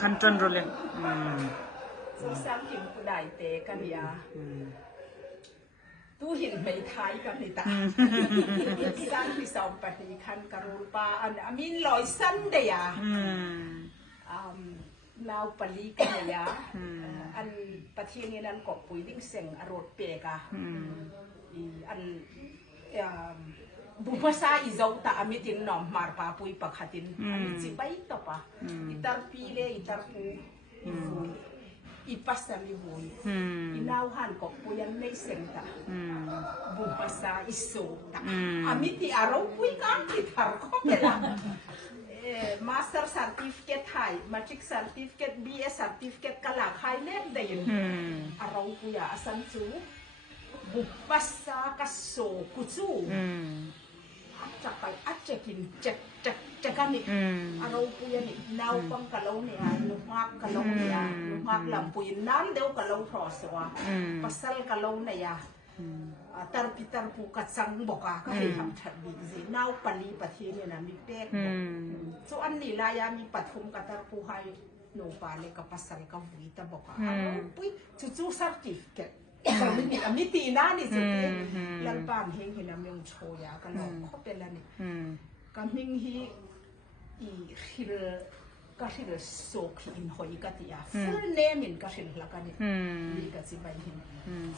คันจนโรเลสุสังหิมผู้ใดเตกันยาตู้หินไม่ท้ายกันนี่ตาสร้างที่สองปฏิคันกรุณปาอันมีลอยสั้นเดียลาวปลีกันยาอันประเทศนี้นั้นก็ปุยดิ้งเสียงอรรถเปกะอันบุพษาอิจาวตาอมิตินนอมมาร์ปาปุยปักขัดินอมิจิไปต่อปะอิตาร์ปีเลอิตาร์ปูอีปัสสามีบุยอีนาวหันก็ปุยันไม่เสียงตาบุพษาอิโซตาอมิติอารมณ์ปุยกันที่ทาร์ก็เป็นละMaster Certificate ไทย Matric Certificate BS Certificate กะลาไทยเล่นได้ยินเราปุยอาสันจูบุปสากะโซกุจูอาจจะไปอาจจะกินจะกันนี่เราปุยนี่นาวปังกะโลเนี่ยลูกมากกะโลเนี่ยลูกมากลำปุยน้ำเดียวกะโลพรอสวะปัสสาวะกะโลเนี่ยตารพิตารปูกัดสังบอกก็ให้ทำชัดบีสินาวปลีประเทศเนี่ยนะมีเป๊กส่วนอันนี้ลายามีปัทุมกัตารปูให้โนปาเลกับปัสสาวะกับวิตาบอกปุ้ยจู่ๆสักทีเกิดแต่ไม่มีมีตีน่านี่สุดที่ลันปานเฮงเห็นน้ำยังโชยากันเราเขาเป็นอะไรนี่กันมิงฮีอีฮิลก็คือโซคีอินหอยกัตยา full name อินก็คือละกันนี่มีก็สิไปหิน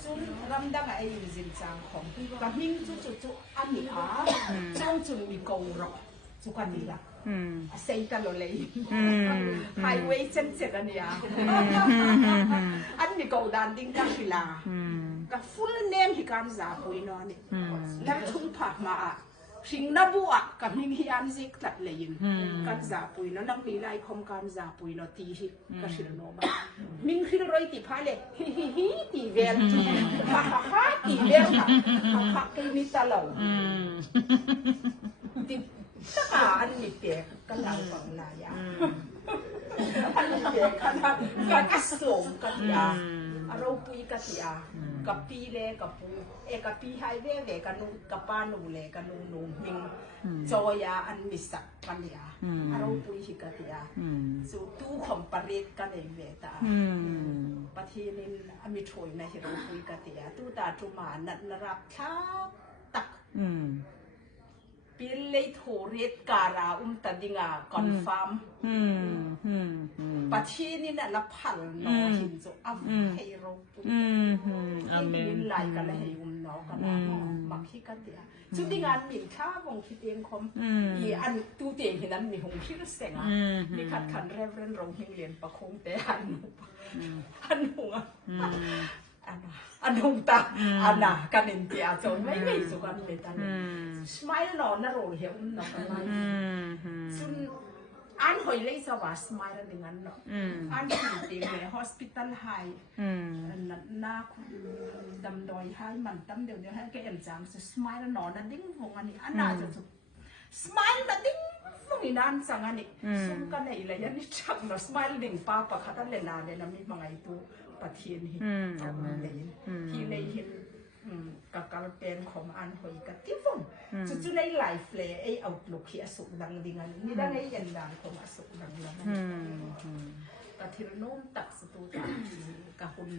ส่วนรำดังไอ้จินจางของกับมิงจู่อันนี้จ้องจุนมีกรอกจุกันนี่ละเซย์กันเลยไฮเวย์เส้นเสร็จอันนี้อันมีกดันดิ้งกันที่ละกับ full name ที่การจ่าปุยนอนนี่แล้วทุ่งผักมาสิ่งนับวัวกับมิงฮิอันซิกตัดเลยยินกันจ่าปุยนนักลีไลคมการจ่าปุยนตีฮิก็ชิลโนบามิงฮิลรอยติพาเลฮิตีเวลฮ่าตีเวลฮ่ากิมิตาลาวติตาอันนี้เปียกกันเราฟังนายาอันนี้เปียกกันกันอัศวงกันยาเราปุยกันยากับปีเล่กับปูกับปีไฮเวย์เล่กันนูกับปานูเล่กันนูมิงจอยาอันมิสักกันยาเราปุยฮิกันยาสู่ตู้คอมปารีกันเองเวตาประเทศนี้มีช่วยในที่เราปุยกันยาตู้ตาจุมานัดนรับช้าตักปีเลยโทรเรียกการาตัดดิ่งคอนฟาร์มประเทศนี้น่ะละพันนอหินจุอัมให้เราปุยยินไล่กันเลยให้นอกันมักฮิกันเดียชุดที่งานมินข้าวงคิดเองคมอันตู้เตียงเห็นนั้นมีหงพิรเสงมีขันเร่นโรงเรียนประคงแต่อันหงอันหงตาอันน่ะกันเองเดียจนไม่สุกันเลยตอนนี้สมัยนอนน่ะโรเหี่ยวนนกันเลยซึ่งอันหอยเลยสวัสดิ์สมัยนั้นอย่างนั้นเนาะอันที่เตียงใน hospital high หน้าดำดอยให้มันตั้มเดี๋ยวให้แกเอ็มจามสมัยนั้นนอนนั่นดิ้งหงอันนี้อันน่าจะสุดสมัยนั้นดิ้งหงนี่นั่นสังอันนี้ซึ่งกันในอะไรยันนี่ชักเนาะสมัยดิ้งป้าปะคัตเลนาเนี่ยนะมีบางไอ้ตัวประเทศนี้ที่เลยเห็นกับการเป็นของอันหอยกับที่ฝุ่นจู่ๆในไลฟ์เลยไอ้เอาลูกเขียสุกดังดิ่งอันนี้ได้ในยันดังของสุกดังแล้วกับที่โน้มตักสตูตักกับคุณ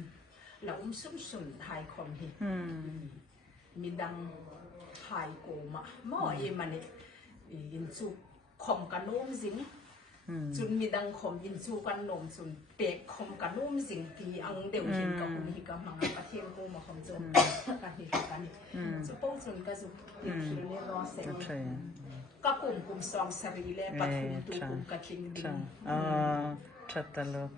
แล้วสุ่มไทยคอมที่มีดังไทยโกมาหม้อเอมันเนี่ยยินจูคอมกันโน้มสิงจุนมีดังคมยินจูกันนมจุนเปกคมกันนุ่มสิ่งที่อังเดียวหินกับหุ่นหิกับมังประเทศกูมาคมจนกันหิกันนี่จุป้งจุนก็จุหินเนี่ยรอเสร็จก็กลุ่มสองสรีเลยปฐุมตุกลุ่มกระทิงดินชัดตลอด